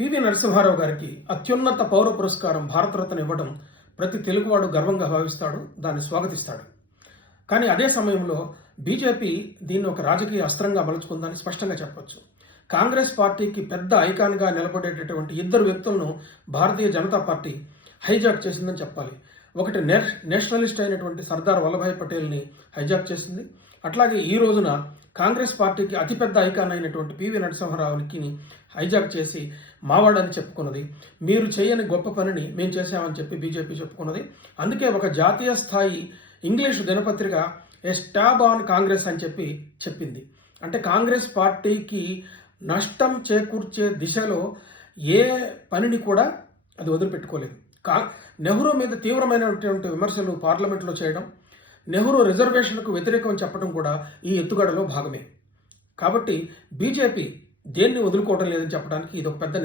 PV Narasimha Rao గారికి అత్యున్నత పౌర పురస్కారం భారతరత్న ఇవ్వడం ప్రతి తెలుగువాడు గర్వంగా భావిస్తాడు, దాన్ని స్వాగతిస్తాడు. కానీ అదే సమయంలో బీజేపీ దీన్ని ఒక రాజకీయ అస్త్రంగా మలుచుకుందని స్పష్టంగా చెప్పొచ్చు. కాంగ్రెస్ పార్టీకి పెద్ద ఐకాన్గా నిలబడేటటువంటి ఇద్దరు వ్యక్తులను భారతీయ జనతా పార్టీ హైజాక్ చేసిందని చెప్పాలి. ఒకటి నేషనలిస్ట్ అయినటువంటి సర్దార్ వల్లభాయ్ పటేల్ని హైజాక్ చేసింది. అట్లాగే ఈ రోజున కాంగ్రెస్ పార్టీకి అతిపెద్ద ఐకాన్ అయినటువంటి పివి నరసింహారావుకి హైజాక్ చేసి మావాడని చెప్పుకున్నది. మీరు చేయని గొప్ప పనిని మేము చేశామని చెప్పి బీజేపీ చెప్పుకున్నది. అందుకే ఒక జాతీయ స్థాయి ఇంగ్లీషు దినపత్రిక ఏ స్టాబ్ ఆన్ కాంగ్రెస్ అని చెప్పి చెప్పింది. అంటే కాంగ్రెస్ పార్టీకి నష్టం చేకూర్చే దిశలో ఏ పనిని కూడా అది వదిలిపెట్టుకోలేదు. నెహ్రూ మీద తీవ్రమైనటువంటి విమర్శలు పార్లమెంట్లో చేయడం, నెహ్రూ రిజర్వేషన్కు వ్యతిరేకం చెప్పడం కూడా ఈ ఎత్తుగడలో భాగమే. కాబట్టి బీజేపీ దేన్ని వదులుకోవడం లేదని చెప్పడానికి ఇది ఒక పెద్ద